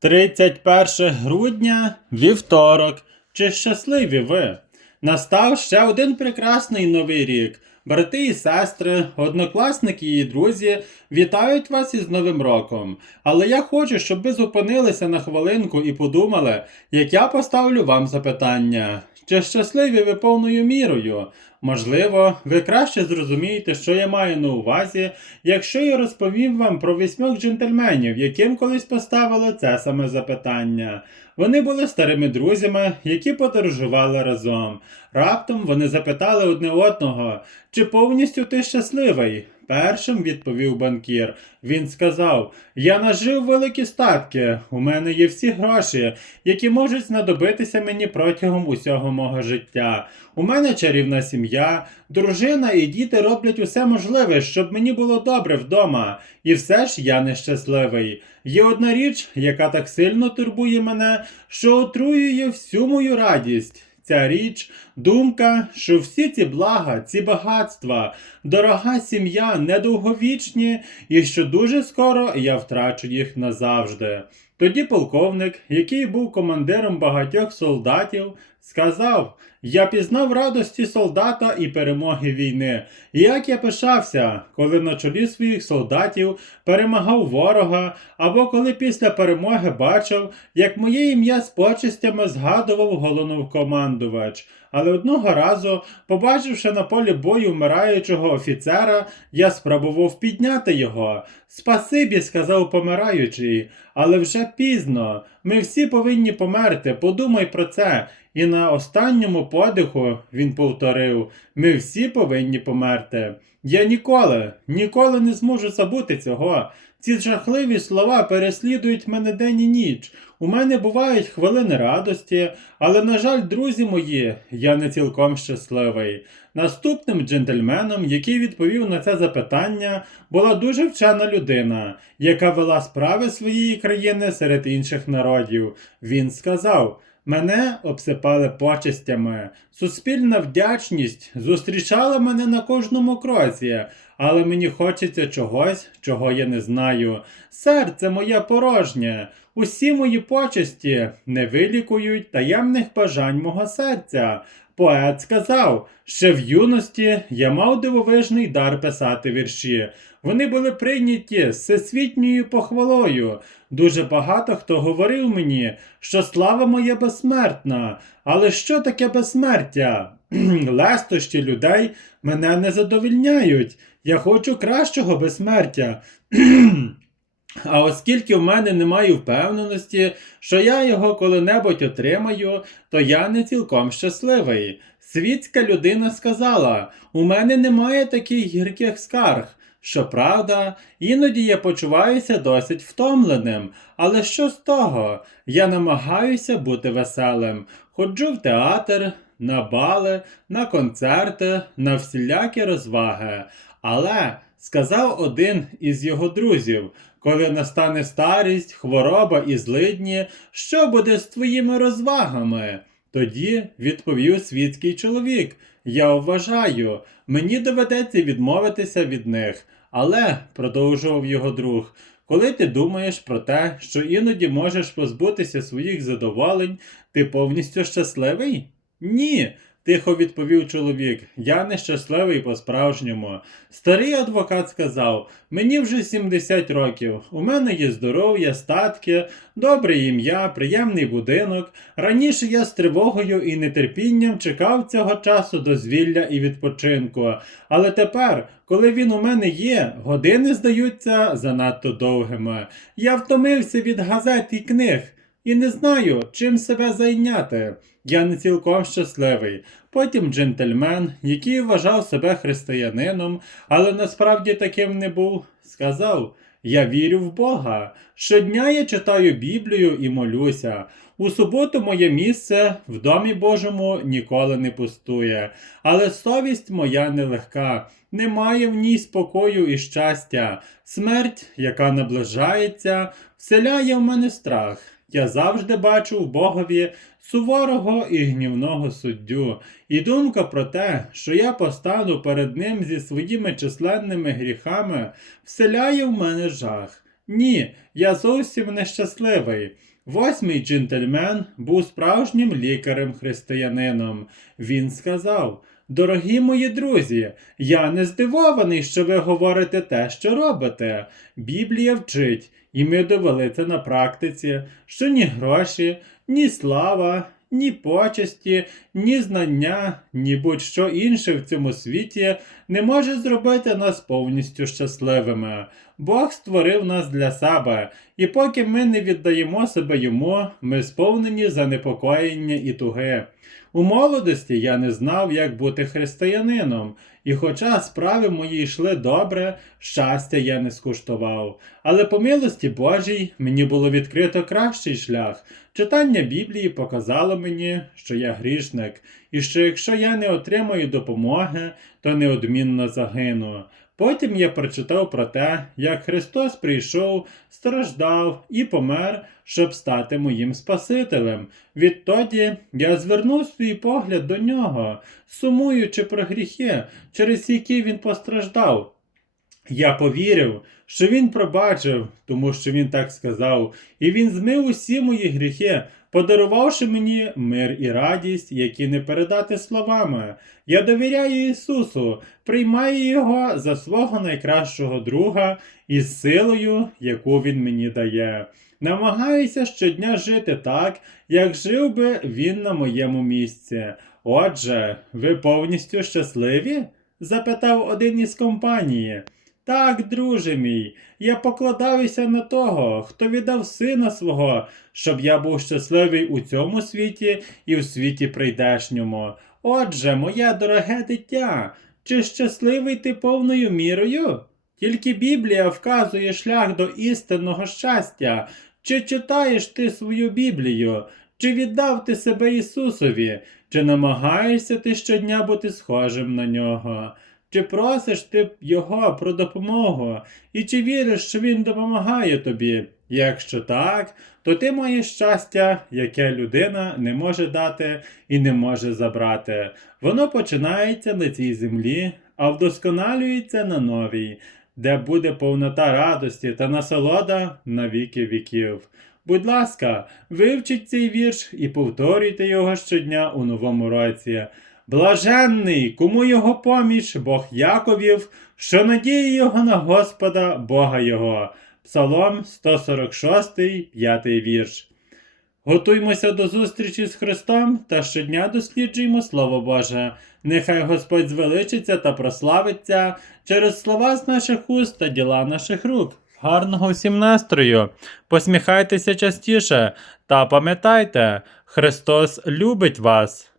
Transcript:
31 грудня, вівторок. Чи щасливі ви? Настав ще один прекрасний новий рік. Брати і сестри, однокласники і друзі вітають вас із Новим роком. Але я хочу, щоб ви зупинилися на хвилинку і подумали, як я поставлю вам запитання. Чи щасливі ви повною мірою? Можливо, ви краще зрозумієте, що я маю на увазі, якщо я розповім вам про вісьмох джентльменів, яким колись поставили це саме запитання. Вони були старими друзями, які подорожували разом. Раптом вони запитали одне одного, чи повністю ти щасливий? Першим відповів банкір. Він сказав: Я нажив великі статки, у мене є всі гроші, які можуть знадобитися мені протягом усього мого життя. У мене чарівна сім'я, дружина і діти роблять усе можливе, щоб мені було добре вдома. І все ж я нещасливий. Є одна річ, яка так сильно турбує мене, що отруює всю мою радість. Ця річ, думка, що всі ці блага, ці багатства, дорога сім'я недовговічні, і що дуже скоро я втрачу їх назавжди. Тоді полковник, який був командиром багатьох солдатів, сказав: Я пізнав радості солдата і перемоги війни. І як я пишався, коли на чолі своїх солдатів перемагав ворога, або коли після перемоги бачив, як моє ім'я з почестями згадував головнокомандувач. Але одного разу, побачивши на полі бою вмираючого офіцера, я спробував підняти його. Спасибі, сказав помираючий, але вже пізно. Ми всі повинні померти. Подумай про це. І на останньому подиху він повторив: Ми всі повинні померти. Я ніколи, ніколи не зможу забути цього. Ці жахливі слова переслідують мене день і ніч. У мене бувають хвилини радості, але, на жаль, друзі мої, я не цілком щасливий. Наступним джентльменом, який відповів на це запитання, була дуже вчена людина, яка вела справи своєї країни серед інших народів. Він сказав. Мене обсипали почестями. Суспільна вдячність зустрічала мене на кожному кроці, але мені хочеться чогось, чого я не знаю. Серце моє порожнє. Усі мої почесті не вилікують таємних бажань мого серця. Поет сказав, що в юності я мав дивовижний дар писати вірші. Вони були прийняті всесвітньою похвалою. Дуже багато хто говорив мені, що слава моя безсмертна. Але що таке безсмертя? Лестощі людей мене не задовільняють. Я хочу кращого безсмертя. А оскільки в мене немає впевненості, що я його коли-небудь отримаю, то я не цілком щасливий. Світська людина сказала: у мене немає таких гірких скарг. Щоправда, іноді я почуваюся досить втомленим, але що з того? Я намагаюся бути веселим. Ходжу в театр, на бали, на концерти, на всілякі розваги. Але, сказав один із його друзів, коли настане старість, хвороба і злидні, що буде з твоїми розвагами? Тоді відповів світський чоловік. Я вважаю, мені доведеться відмовитися від них. Але, продовжував його друг, коли ти думаєш про те, що іноді можеш позбутися своїх задоволень, ти повністю щасливий? Ні. Тихо відповів чоловік, я нещасливий по-справжньому. Старий адвокат сказав: мені вже 70 років, у мене є здоров'я, статки, добре ім'я, приємний будинок. Раніше я з тривогою і нетерпінням чекав цього часу дозвілля і відпочинку. Але тепер, коли він у мене є, години здаються занадто довгими. Я втомився від газет і книг. І не знаю, чим себе зайняти. Я не цілком щасливий. Потім джентльмен, який вважав себе християнином, але насправді таким не був, сказав: Я вірю в Бога. Щодня я читаю Біблію і молюся. У суботу моє місце в домі Божому ніколи не пустує, але совість моя нелегка, немає в ній спокою і щастя. Смерть, яка наближається, вселяє в мене страх. Я завжди бачу в Богові суворого і гнівного суддю, і думка про те, що я постану перед ним зі своїми численними гріхами, вселяє в мене жах. Ні, я зовсім нещасливий. Восьмий джентльмен був справжнім лікарем-християнином. Він сказав: Дорогі мої друзі, я не здивований, що ви говорите те, що робите. Біблія вчить, і ми довели це на практиці, що ні гроші, ні слава, ні почесті, ні знання, ні будь-що інше в цьому світі не може зробити нас повністю щасливими. Бог створив нас для себе, і поки ми не віддаємо себе йому, ми сповнені занепокоєння і туги. У молодості я не знав, як бути християнином, і хоча справи мої йшли добре, щастя я не скуштував. Але по милості Божій мені було відкрито кращий шлях. Читання Біблії показало мені, що я грішник, і що якщо я не отримаю допомоги, то неодмінно загину. Потім я прочитав про те, як Христос прийшов, страждав і помер, щоб стати моїм Спасителем. Відтоді я звернув свій погляд до нього, сумуючи про гріхи, через які він постраждав. Я повірив, що він пробачив, тому що він так сказав, і він змив усі мої гріхи, подарувавши мені мир і радість, які не передати словами. Я довіряю Ісусу, приймаю Його за свого найкращого друга із силою, яку Він мені дає. Намагаюся щодня жити так, як жив би він на моєму місці. Отже, ви повністю щасливі? запитав один із компанії. Так, друже мій, я покладаюся на того, хто віддав сина свого, щоб я був щасливий у цьому світі і в світі прийдешньому. Отже, моє дороге дитя, чи щасливий ти повною мірою? Тільки Біблія вказує шлях до істинного щастя. Чи читаєш ти свою Біблію? Чи віддав ти себе Ісусові? Чи намагаєшся ти щодня бути схожим на нього? Чи просиш ти Його про допомогу? І чи віриш, що Він допомагає тобі? Якщо так, то ти маєш щастя, яке людина не може дати і не може забрати. Воно починається на цій землі, а вдосконалюється на новій, де буде повнота радості та насолода на віки віків. Будь ласка, вивчіть цей вірш і повторюйте його щодня у новому році. Блаженний, кому його поміч, Бог Яковів, що надіє його на Господа, Бога Його. Псалом 146, 5 вірш. Готуймося до зустрічі з Христом та щодня досліджуємо Слово Боже. Нехай Господь звеличиться та прославиться через слова з наших уст та діла наших рук. Гарного всім настрою! Посміхайтеся частіше та пам'ятайте, Христос любить вас.